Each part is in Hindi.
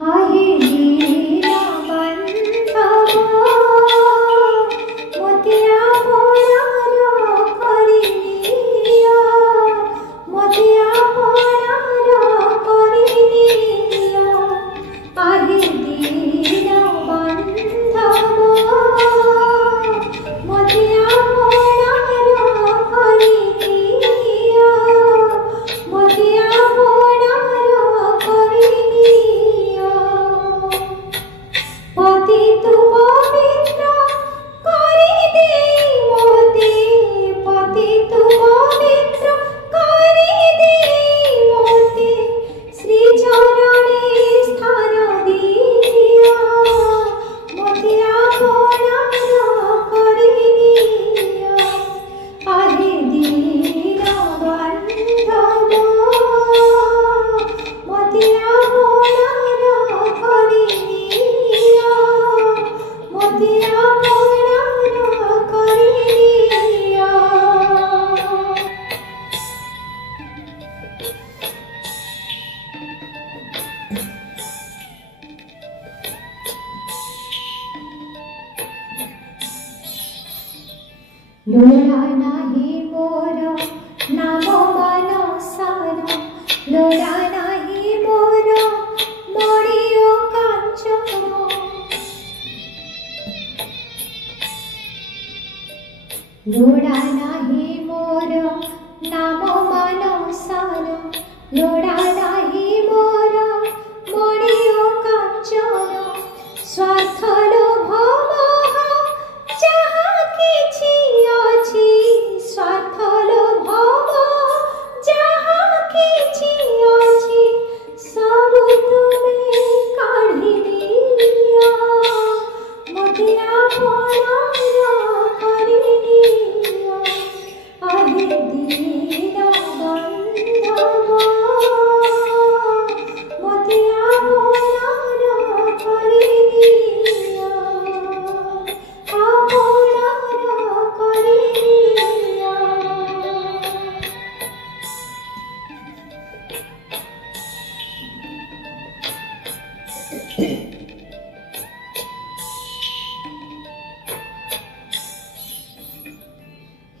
आहे नीलकंठ मोतिया पोळार करिनिया मोतिया पोळार करिनिया आहे नीलकंठ मोतिया पोळार करिनिया मोतिया पोळार करिनिया पतित पवित्र करि देई मोते पतित पवित्र करि देई मोते श्री चरणे स्थान दिया मोतिया पोळार करिनिया आहे दीनबंधव मोतिया पोळार करिनिया मोतिया पोळार करिनिया लोड़ा नाही मोर नाम मनसार लोड़ा नाही मोर मणियो कांचन लोड़ा नाही मोर नाम मनसार लोड़ा नाही मोर मणियो कांचन स्वार्थ लोभ मोह যাহা কিছু আছে স্বার্থ লোভ মোহ যাহা কিছু আছে সবু তুমি কাঢ়ি নিয়া মোতিয়া পোড়ার করিনিয়া आहे दीनबंधव मोतिया पोळार करिनिया पोळार करिनिया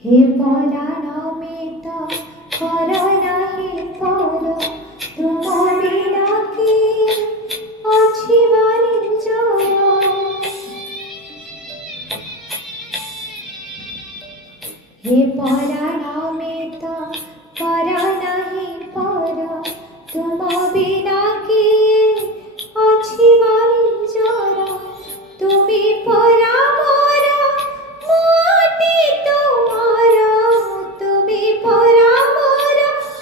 हे पराण में तो कर नाही पर तुम बिना की अछि बानिज्जर हे पराण में तो कर नाही पर तुम बिना की अछि बानिज्जर तुमी परा मोर मोटी तुम्हार तुमी परा मोर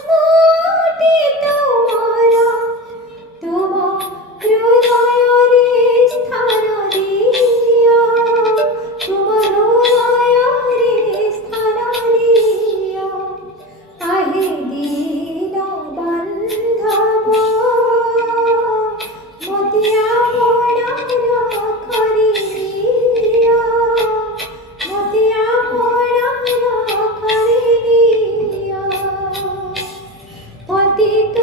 मोटी तुम्हार तुम हृदय रे स्थान दिया तुम हृदय रे स्थान दिया आहे दीनबंधव मोतिया पोळार करिनिया मोतिया पोळार करिनिया पतित